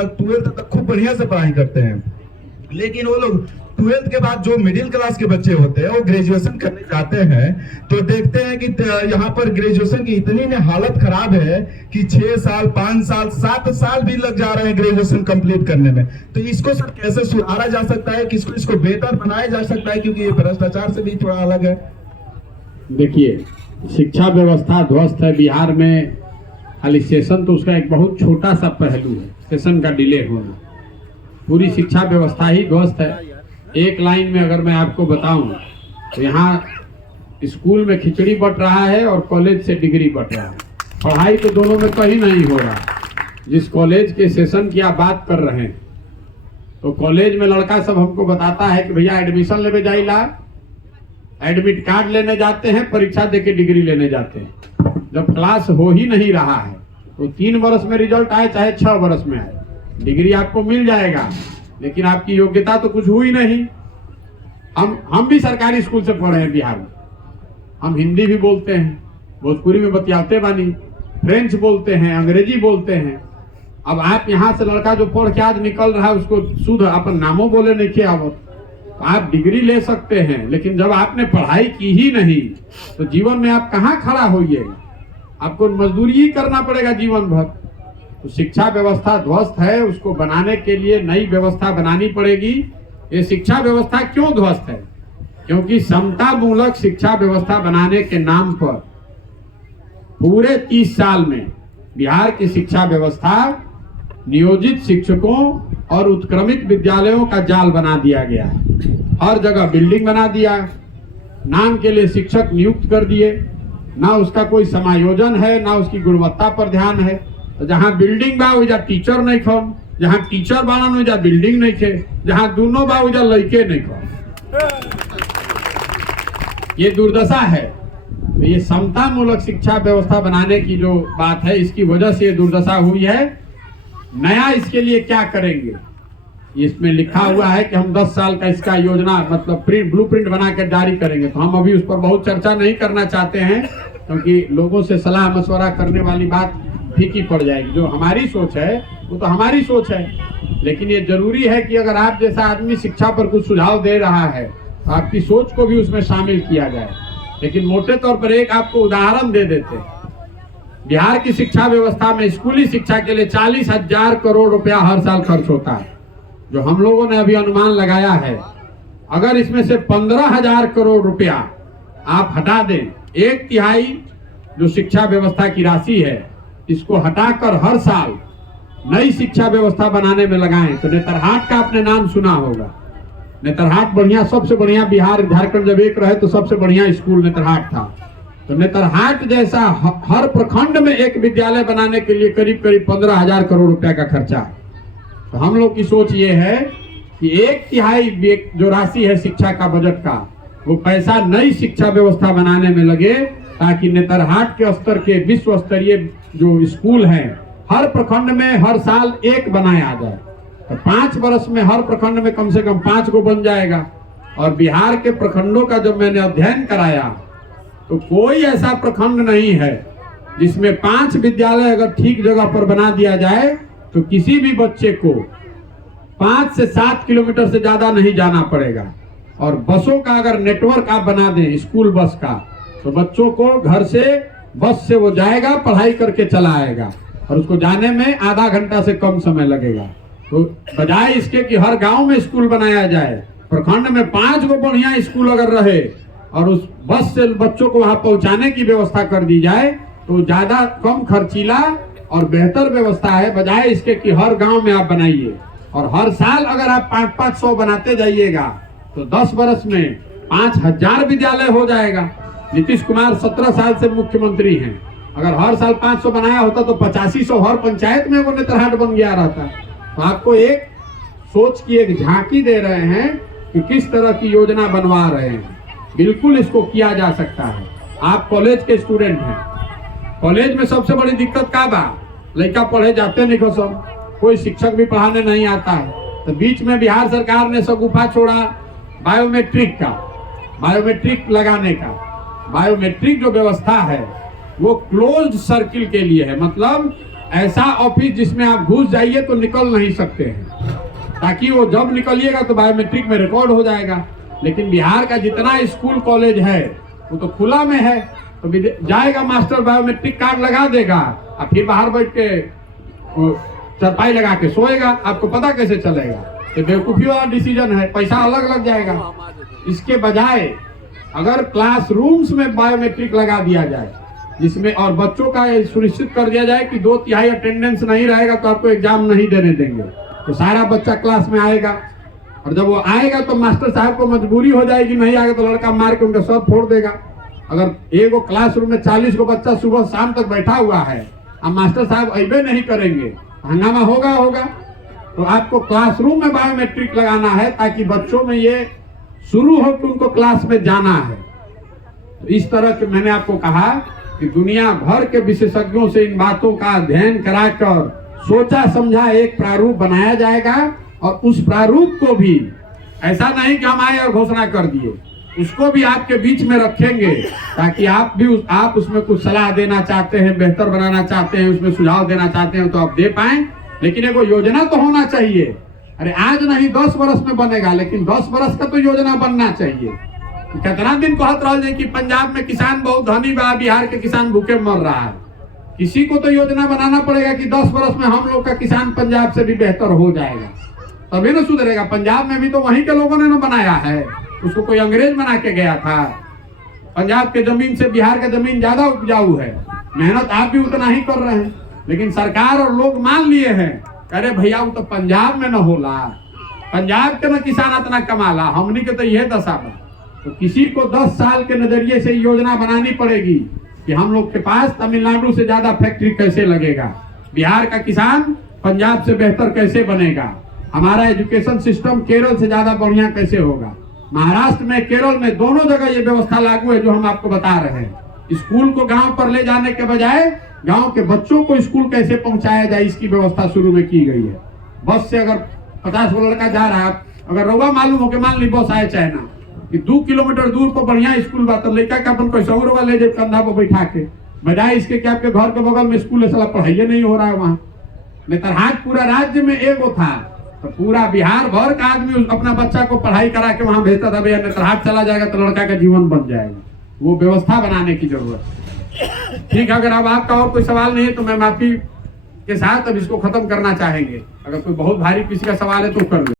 तक 12th तक खूब बढ़िया से पढ़ाई करते हैं, लेकिन वो लोग 12th के बाद जो मिडिल क्लास के बच्चे होते हैं वो ग्रेजुएशन करने जाते हैं तो देखते हैं कि यहाँ पर ग्रेजुएशन की इतनी ने हालत खराब है कि 6 साल 5 साल 7 साल भी लग जा रहे हैं ग्रेजुएशन कंप्लीट करने में। तो इसको सर कैसे सुधारा जा सकता है, किसको इसको बेहतर बनाया जा सकता है, क्योंकि ये भ्रष्टाचार से भी थोड़ा अलग है। देखिए, शिक्षा व्यवस्था ध्वस्त है बिहार में। खाली सेशन तो उसका एक बहुत छोटा सा पहलू है, सेशन का डिले होना। पूरी शिक्षा व्यवस्था ही ध्वस्त है। एक लाइन में अगर मैं आपको बताऊं तो यहाँ स्कूल में खिचड़ी बट रहा है और कॉलेज से डिग्री बट रहा है। पढ़ाई तो दोनों में कहीं नहीं हो रहा। जिस कॉलेज के सेशन की आप बात कर रहे हैं तो कॉलेज में लड़का सब हमको बताता है कि भैया एडमिशन लेने जाइला, एडमिट कार्ड लेने जाते हैं, परीक्षा देके डिग्री लेने जाते हैं। जब क्लास हो ही नहीं रहा है तो 3 वर्ष में रिजल्ट आए चाहे 6 वर्ष में आए, डिग्री आपको मिल जाएगा, लेकिन आपकी योग्यता तो कुछ हुई नहीं। हम भी सरकारी स्कूल से पढ़े हैं बिहार में। हम हिंदी भी बोलते हैं, भोजपुरी में बतियाते बानी, फ्रेंच बोलते हैं, अंग्रेजी बोलते हैं। अब आप यहाँ से लड़का जो पढ़ के आज निकल रहा है उसको शुद्ध अपन नामों बोले नहीं किया, आप डिग्री ले सकते हैं, लेकिन जब आपने पढ़ाई की ही नहीं तो जीवन में आप कहाँ खड़ा होइएगा? आपको मजदूरी ही करना पड़ेगा जीवन भर। तो शिक्षा व्यवस्था ध्वस्त है, उसको बनाने के लिए नई व्यवस्था बनानी पड़ेगी। ये शिक्षा व्यवस्था क्यों ध्वस्त है? क्योंकि समता मूलक शिक्षा व्यवस्था बनाने के नाम पर पूरे 30 साल में बिहार की शिक्षा व्यवस्था नियोजित शिक्षकों और उत्क्रमित विद्यालयों का जाल बना दिया गया है। हर जगह बिल्डिंग बना दिया, नाम के लिए शिक्षक नियुक्त कर दिए, ना उसका कोई समायोजन है, ना उसकी गुणवत्ता पर ध्यान है। तो जहाँ बिल्डिंग बा वही टीचर नहीं खम, जहाँ टीचर बाना वही बिल्डिंग नहीं खे, जहाँ दोनों बा वही लड़के नहीं खम। ये दुर्दशा है। तो ये समता मूलक शिक्षा व्यवस्था बनाने की जो बात है, इसकी वजह से ये दुर्दशा हुई है। नया इसके लिए क्या करेंगे? इसमें लिखा हुआ है कि हम 10 साल का इसका योजना मतलब ब्लूप्रिंट बना कर जारी करेंगे। तो हम अभी उस पर बहुत चर्चा नहीं करना चाहते हैं, क्योंकि लोगों से सलाह मशवरा करने वाली बात फीकी पड़ जाएगी। जो हमारी सोच है वो तो हमारी सोच है, लेकिन ये जरूरी है कि अगर आप जैसा आदमी शिक्षा पर कुछ सुझाव दे रहा है तो आपकी सोच को भी उसमें शामिल किया जाए। लेकिन मोटे तौर पर एक आपको उदाहरण दे देते हैं। बिहार की शिक्षा व्यवस्था में स्कूली शिक्षा के लिए 40,000 करोड़ रुपया हर साल खर्च होता है, जो हम लोगों ने अभी अनुमान लगाया है। अगर इसमें से 15,000 करोड़ रुपया आप हटा दें, 1/3 जो शिक्षा व्यवस्था की राशि है इसको हटाकर हर साल नई शिक्षा व्यवस्था बनाने में लगाएं, तो नेतरहाट का आपने नाम सुना होगा। नेतरहाट बढ़िया, सबसे बढ़िया बिहार झारखंड जब एक रहे तो सबसे बढ़िया स्कूल नेतरहाट था। तो नेतरहाट जैसा हर प्रखंड में एक विद्यालय बनाने के लिए करीब 15,000 करोड़ रुपया का खर्चा है। तो हम लोग की सोच ये है कि 1/3 जो राशि है शिक्षा का बजट का, वो पैसा नई शिक्षा व्यवस्था बनाने में लगे, ताकि नेतरहाट के स्तर के विश्व स्तरीय जो स्कूल हैं हर प्रखंड में हर साल एक बनाया जाए। तो 5 वर्ष में हर प्रखंड में कम से कम 5 को बन जाएगा। और बिहार के प्रखंडों का जब मैंने अध्ययन कराया तो कोई ऐसा प्रखंड नहीं है जिसमें 5 विद्यालय अगर ठीक जगह पर बना दिया जाए तो किसी भी बच्चे को 5 से 7 किलोमीटर से ज्यादा नहीं जाना पड़ेगा। और बसों का अगर नेटवर्क आप बना दें स्कूल बस का, तो बच्चों को घर से बस से वो जाएगा, पढ़ाई करके चला आएगा और उसको जाने में आधा घंटा से कम समय लगेगा। तो बजाय इसके कि हर गांव में स्कूल बनाया जाए, प्रखंड में 5 गो बढ़िया स्कूल अगर रहे और उस बस से बच्चों को वहां पहुंचाने की व्यवस्था कर दी जाए तो ज्यादा कम खर्चीला और बेहतर व्यवस्था है। बजाय इसके कि हर गांव में आप बनाइए और हर साल अगर आप 500 बनाते जाइएगा तो 10 वर्ष में 5,000 विद्यालय हो जाएगा। नीतीश कुमार 17 साल से मुख्यमंत्री हैं, अगर हर साल 500 बनाया होता तो 8500 हर पंचायत में वो नेतरहाट बन गया रहता। तो आपको एक सोच की एक झांकी दे रहे हैं कि किस तरह की योजना बनवा रहे हैं। बिल्कुल इसको किया जा सकता है। आप कॉलेज के स्टूडेंट हैं, कॉलेज में सबसे बड़ी दिक्कत का बा, लड़का पढ़े जाते नहीं को सब, कोई शिक्षक भी पढ़ाने नहीं आता है। तो बीच में बिहार सरकार ने सगुफा छोड़ा बायोमेट्रिक का, बायोमेट्रिक लगाने का। बायोमेट्रिक जो व्यवस्था है वो क्लोज्ड सर्किल के लिए है, मतलब ऐसा ऑफिस जिसमें आप घुस जाइए तो निकल नहीं सकते हैं, ताकि वो जब निकलिएगा तो बायोमेट्रिक में रिकॉर्ड हो जाएगा। लेकिन बिहार का जितना स्कूल कॉलेज है वो तो खुला में है, तो जाएगा मास्टर बायोमेट्रिक कार्ड लगा देगा और फिर बाहर बैठ के चरपाई लगा के सोएगा। आपको पता कैसे चलेगा? तो बेवकूफी वाला डिसीजन है, पैसा अलग लग जाएगा। इसके बजाय अगर क्लासरूम्स में बायोमेट्रिक लगा दिया जाए, जिसमें और बच्चों का सुनिश्चित कर दिया जाए कि 2/3 अटेंडेंस नहीं रहेगा तो आपको एग्जाम नहीं देने देंगे, तो सारा बच्चा क्लास में आएगा। और जब वो आएगा तो मास्टर साहब को मजबूरी हो जाएगी, नहीं आएगा तो लड़का मार के उनका सर फोड़ देगा। अगर एक क्लासरूम में 40 को बच्चा सुबह शाम तक बैठा हुआ है और मास्टर साहब अबे नहीं करेंगे, हंगामा होगा। तो आपको क्लासरूम में बायोमेट्रिक लगाना है ताकि बच्चों में ये शुरू हो कि उनको क्लास में जाना है। तो इस तरह के मैंने आपको कहा कि दुनिया भर के विशेषज्ञों से इन बातों का अध्ययन कराकर सोचा समझा एक प्रारूप बनाया जाएगा, और उस प्रारूप को भी ऐसा नहीं कि हम आए और घोषणा कर दिए, उसको भी आपके बीच में रखेंगे ताकि आप उसमें कुछ सलाह देना चाहते हैं, बेहतर बनाना चाहते हैं, उसमें सुझाव देना चाहते हैं तो आप दे पाएं। लेकिन एक योजना तो होना चाहिए। अरे आज नहीं 10 वर्ष में बनेगा, लेकिन 10 वर्ष का तो योजना बनना चाहिए। कितना दिन कहत रह जाए कि पंजाब में किसान बहुत धनी बा, बिहार के किसान भूखे मर रहा है। किसी को तो योजना बनाना पड़ेगा कि 10 वर्ष में हम लोग का किसान पंजाब से भी बेहतर हो जाएगा, तभी ना सुधरेगा। पंजाब में भी तो वहीं के लोगों ने ना बनाया है, उसको कोई अंग्रेज बना के गया था। पंजाब के जमीन से बिहार का जमीन ज्यादा उपजाऊ है, मेहनत आप भी उतना ही कर रहे हैं, लेकिन सरकार और लोग मान लिए हैं, अरे भैया वो तो पंजाब में न होला, पंजाब के न किसान इतना कमाला, हमनी के तो यह दशा बा। तो किसी को 10 साल के नजरिए से योजना बनानी पड़ेगी कि हम लोग के पास तमिलनाडु से ज्यादा फैक्ट्री कैसे लगेगा, बिहार का किसान पंजाब से बेहतर कैसे बनेगा, हमारा एजुकेशन सिस्टम केरल से ज्यादा बढ़िया कैसे होगा। महाराष्ट्र में, केरल में, दोनों जगह ये व्यवस्था लागू है जो हम आपको बता रहे हैं। स्कूल को गांव पर ले जाने के बजाय गांव के बच्चों को स्कूल कैसे पहुंचाया जाए, इसकी व्यवस्था शुरू में की गई है। बस से अगर 50 लड़का जा रहा है, अगर रउआ मालूम हो कि मान ली बस आए चाइना कि 2 किलोमीटर दूर पर बढ़िया स्कूल बा, तो लड़का का अपन कोई 100 रुपया ले जाए कंधा पर बैठा के, बजाय इसके कि आपके घर के बगल में स्कूल है, साला पढ़ाई नहीं हो रहा है वहाँ। नेतरहाट पूरा राज्य में एगो था, तो पूरा बिहार भर का आदमी अपना बच्चा को पढ़ाई करा के वहां भेजता था, भैया नेतरहाट चला जाएगा तो लड़का का जीवन बन जाएगा। वो व्यवस्था बनाने की जरूरत है। ठीक है, अगर अब आपका और कोई सवाल नहीं है तो मैं माफी के साथ अब इसको खत्म करना चाहेंगे। अगर कोई बहुत भारी किसी का सवाल है तो कर ले।